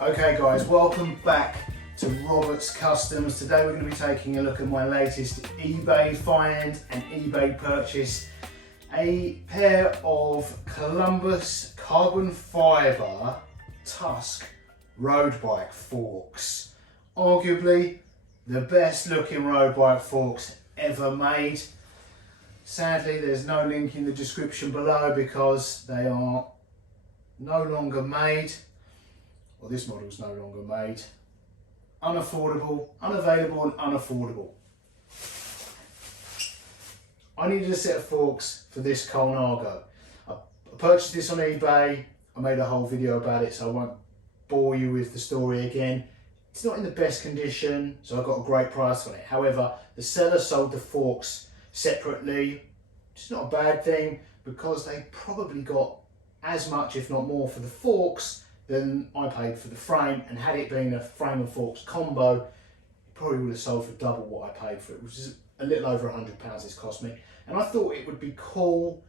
Okay guys, welcome back to Robert's Customs. Today we're going to be taking a look at my latest eBay find and eBay purchase. A pair of Columbus carbon fibre Tusk road bike forks. Arguably the best looking road bike forks ever made. Sadly there's no link in the description below because they are no longer made. Well, this model is no longer made. Unaffordable, unavailable and unaffordable. I needed a set of forks for this Colnago. I purchased this on eBay. I made a whole video about it, so I won't bore you with the story again. It's not in the best condition, so I got a great price on it. However, the seller sold the forks separately, which is not a bad thing because they probably got as much, if not more, for the forks than I paid for the frame, and had it been a frame and forks combo, it probably would have sold for double what I paid for it, which is a little over £100 it's cost me. And I thought it would be cool.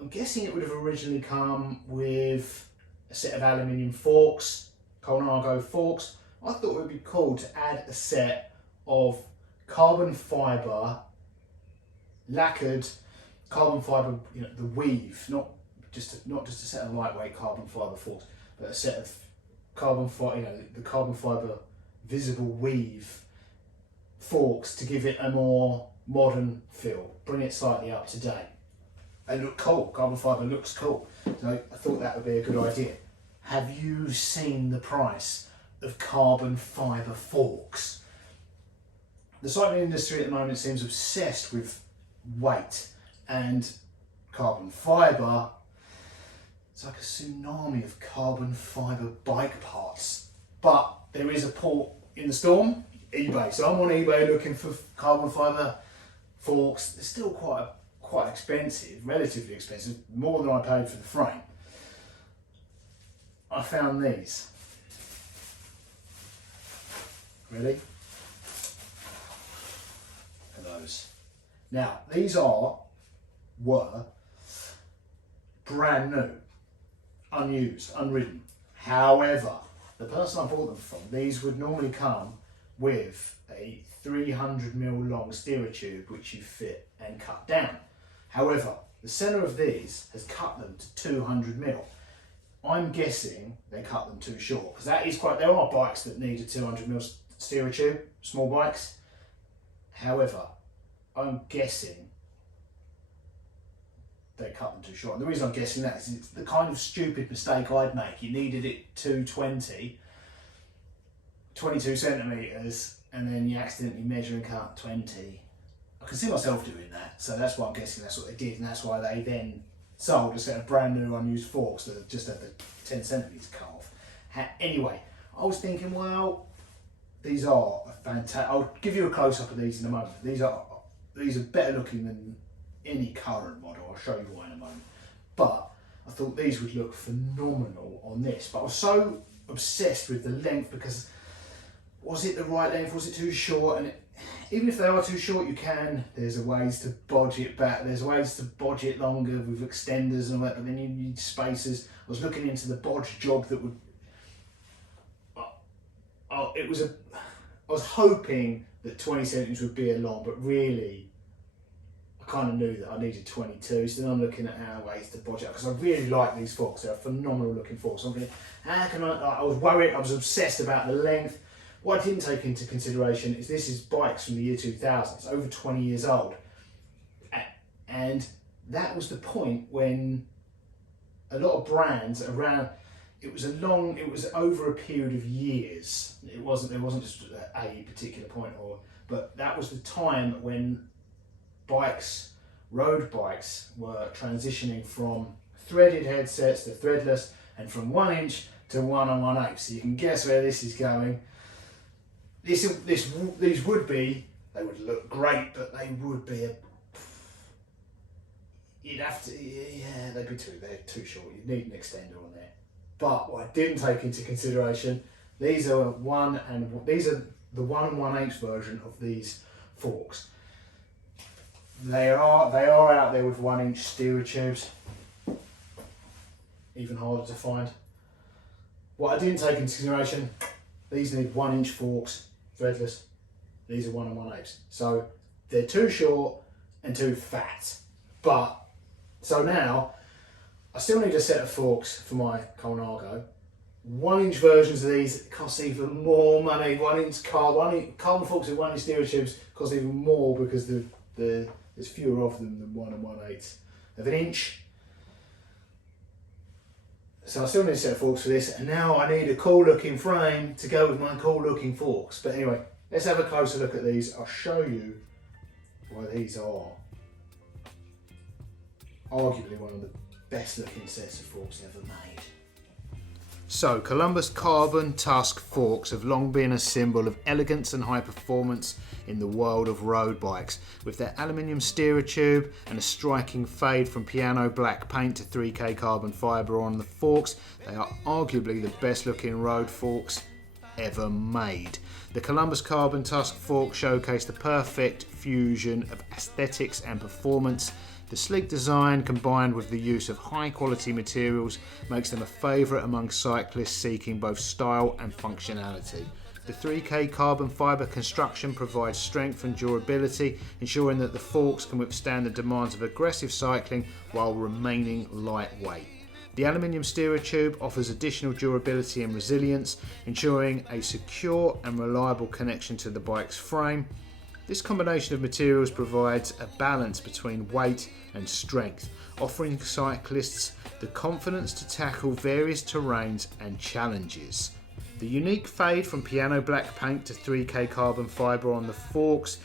I'm guessing it would have originally come with a set of aluminium forks, Colnago forks. I thought it would be cool to add a set of carbon fibre, lacquered carbon fibre, the weave, not just a set of lightweight carbon fibre forks, but a set of carbon fibre, the carbon fibre visible weave forks to give it a more modern feel, bring it slightly up to date. They look cool, carbon fibre looks cool. So I thought that would be a good idea. Have you seen the price of carbon fibre forks? The cycling industry at the moment seems obsessed with weight, and carbon fibre, it's like a tsunami of carbon fibre bike parts. But there is a port in the storm, eBay. So I'm on eBay looking for carbon fibre forks. They're still quite expensive, relatively expensive, more than I paid for the frame. I found these. Ready? And those. Now, these were brand new. Unused, unridden. However, the person I bought them from, these would normally come with a 300mm long steerer tube which you fit and cut down. However, the centre of these has cut them to 200mm. I'm guessing they cut them too short, because that is there are bikes that need a 200mm steerer tube, small bikes. However, I'm guessing they cut them too short. And the reason I'm guessing that is it's the kind of stupid mistake I'd make. You needed it 22 centimetres, and then you accidentally measure and cut 20. I can see myself doing that, so that's why I'm guessing that's what they did, and that's why they then sold a set of brand new unused forks that just had the 10 centimetres cut off. Anyway, I was thinking, well, these are fantastic. I'll give you a close up of these in a moment. These are better looking than any current model. I'll show you why in a moment. But I thought these would look phenomenal on this. But I was so obsessed with the length, because was it the right length? Was it too short? And even if they are too short, there's ways to bodge it back. There's ways to bodge it longer with extenders and all that, but then you need spacers. I was looking into the bodge job that would, I was hoping that 20 centimetres would be a long, but really, I kind of knew that I needed 22, so then I'm looking at ways to bodge it, because I really like these forks. They're phenomenal looking forks. I'm thinking, how can I was worried, I was obsessed about the length. What I didn't take into consideration is this is bikes from the year 2000, it's over 20 years old. And that was the point when a lot of brands around, it was over a period of years. There wasn't just a particular point, but that was the time when road bikes were transitioning from threaded headsets to threadless, and from 1 inch to 1 1/8. So you can guess where this is going. These would look great, but they would be they're too short. You'd need an extender on there. But what I didn't take into consideration, these are the 1 1/8 version of these forks. They are out there with 1 inch steerer tubes, even harder to find. What I didn't take into consideration, these need 1-inch forks, threadless. These are 1 1/8. So they're too short and too fat. But, so now, I still need a set of forks for my Colnago. 1-inch versions of these cost even more money. 1-inch carbon forks with 1-inch steel tubes cost even more because there's fewer of them than 1 1/8 of an inch. So I still need a set of forks for this, and now I need a cool looking frame to go with my cool looking forks. But anyway, let's have a closer look at these. I'll show you why these are arguably one of the best looking sets of forks ever made. So, Columbus Carbon Tusk forks have long been a symbol of elegance and high performance in the world of road bikes. With their aluminium steerer tube and a striking fade from piano black paint to 3K carbon fibre on the forks, they are arguably the best looking road forks ever made. The Columbus Carbon Tusk fork showcase the perfect fusion of aesthetics and performance. The sleek design combined with the use of high quality materials makes them a favourite among cyclists seeking both style and functionality. The 3K carbon fibre construction provides strength and durability, ensuring that the forks can withstand the demands of aggressive cycling while remaining lightweight. The aluminium steerer tube offers additional durability and resilience, ensuring a secure and reliable connection to the bike's frame. This combination of materials provides a balance between weight and strength, offering cyclists the confidence to tackle various terrains and challenges. The unique fade from piano black paint to 3K carbon fibre on the forks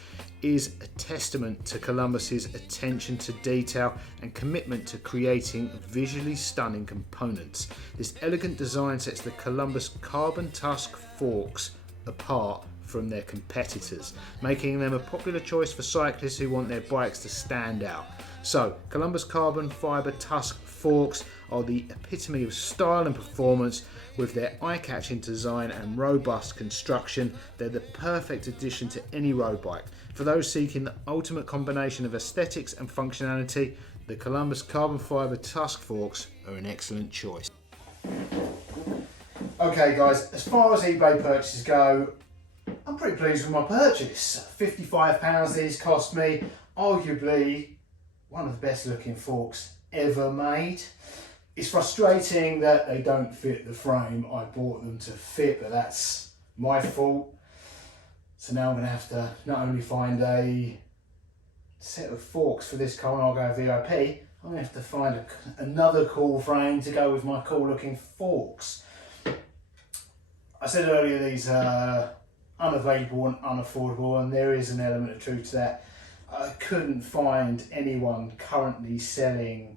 is a testament to Columbus's attention to detail and commitment to creating visually stunning components. This elegant design sets the Columbus Carbon Tusk forks apart from their competitors, making them a popular choice for cyclists who want their bikes to stand out. So, Columbus Carbon Fibre Tusk forks are the epitome of style and performance. With their eye-catching design and robust construction, they're the perfect addition to any road bike. For those seeking the ultimate combination of aesthetics and functionality, the Columbus Carbon Fibre Tusk forks are an excellent choice. Okay guys, as far as eBay purchases go, I'm pretty pleased with my purchase. £55 these cost me, arguably one of the best looking forks ever made. It's frustrating that they don't fit the frame I bought them to fit, but that's my fault. So now I'm going to have to not only find a set of forks for this Colnago VIP, I'm going to have to find another cool frame to go with my cool looking forks. I said earlier these are unavailable and unaffordable, and there is an element of truth to that. I couldn't find anyone currently selling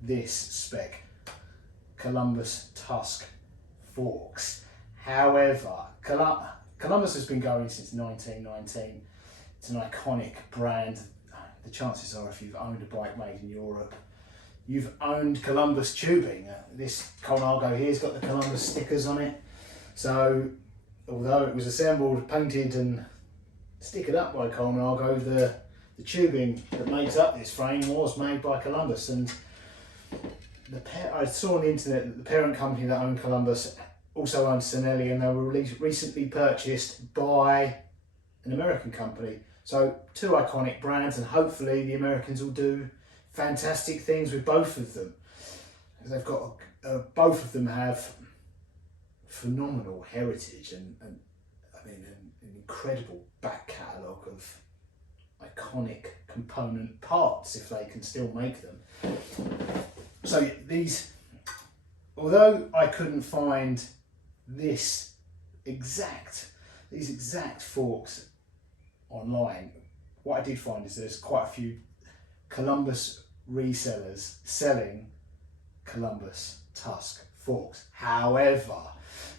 this spec Columbus Tusk forks. However, Columbus has been going since 1919. It's an iconic brand. The chances are, if you've owned a bike made in Europe, you've owned Columbus tubing. This Colnago here's got the Columbus stickers on it. So, although it was assembled, painted and stickered up by Colnago, the tubing that makes up this frame was made by Columbus. And I saw on the internet that the parent company that owned Columbus also owned Sinelli, and they were recently purchased by an American company. So two iconic brands, and hopefully the Americans will do fantastic things with both of them. They've got both of them have phenomenal heritage and I mean an incredible back catalogue of iconic component parts if they can still make them. So these, although I couldn't find these exact forks online, what I did find is there's quite a few Columbus resellers selling Columbus Tusk forks. However,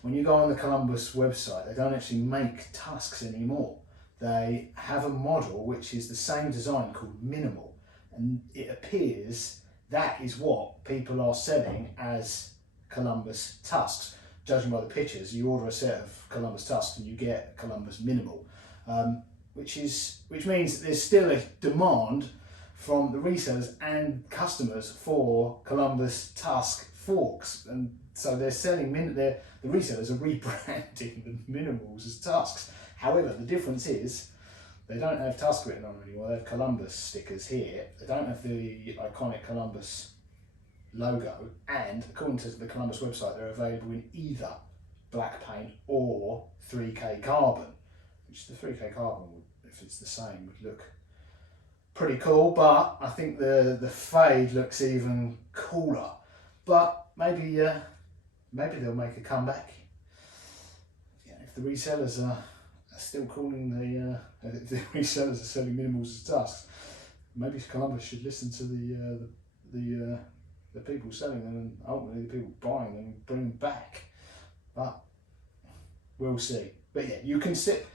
when you go on the Columbus website, they don't actually make Tusks anymore. They have a model which is the same design called Minimal, and it appears that is what people are selling as Columbus Tusks. Judging by the pictures, you order a set of Columbus Tusks and you get Columbus Minimal, which means that there's still a demand from the resellers and customers for Columbus Tusk forks, and so they're selling the resellers are rebranding the Minimals as Tusks. However, the difference is they don't have Tusk written on them anymore. They have Columbus stickers here. They don't have the iconic Columbus logo, and according to the Columbus website, they're available in either black paint or 3K carbon, which the 3K carbon would, if it's the same, would look pretty cool, but I think the fade looks even cooler. But maybe they'll make a comeback. Yeah, if the resellers are still calling if the resellers are selling Minimals as Tusks, maybe Columbus should listen to the people selling them, and ultimately the people buying them, and bring them back. But we'll see. But yeah, you can sit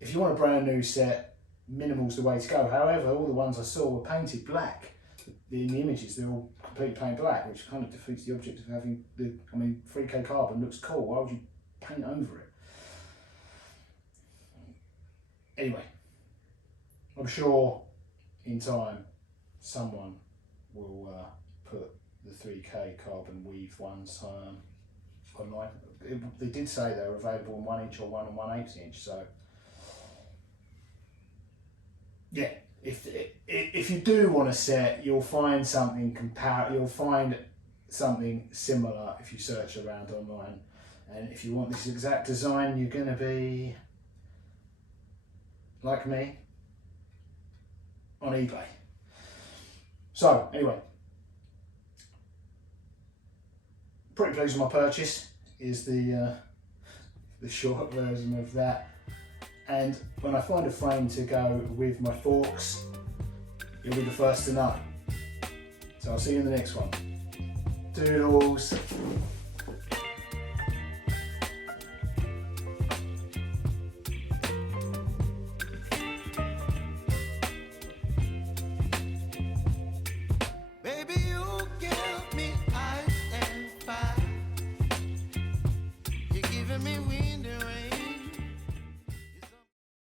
if you want a brand new set. Minimal's the way to go. However, all the ones I saw were painted black. In the images, they're all completely painted black, which kind of defeats the object of having 3K carbon looks cool. Why would you paint over it? Anyway, I'm sure in time someone will put the 3K carbon weave ones online. They did say they were available in 1 inch or 1 1/8 inch, so yeah, if you do want a set, you'll find something you'll find something similar if you search around online. And if you want this exact design, you're going to be like me on eBay. So anyway, pretty pleased with my purchase. Is the short version of that. And when I find a frame to go with my forks, you'll be the first to know. So I'll see you in the next one. Doodles. Baby, you give me ice and fire. You're giving me wind